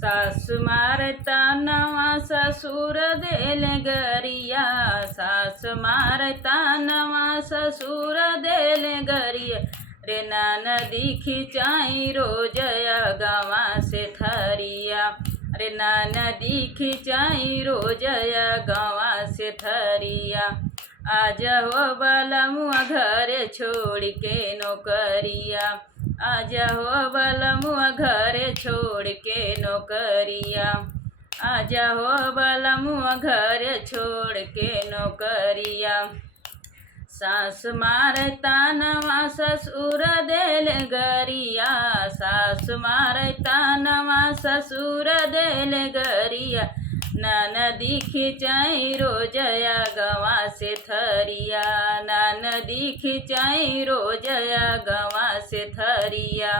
सासु मारता नवा ससुर देल गरिया, सासु मारता नवा ससुर देल गरिया। रे नदी खिंचाई रोजया गवा से थरिया, रे नदी खिंचाई रोजया गवा से थरिया। आज हो बलमुआ घरे छोड़ के नौकरिया, आज हो बलमुआ घरे छोड़ के नौकरिया, आज हो बलमुआ घरे छोड़ के नौकरिया। सास मारता नवा ससुर देल गरिया, सास मारता नवा ससुर देल गरिया। नदी खिंचाई रोजया गवा से थरिया, नदी खिंचाई रोजया गवा से थरिया।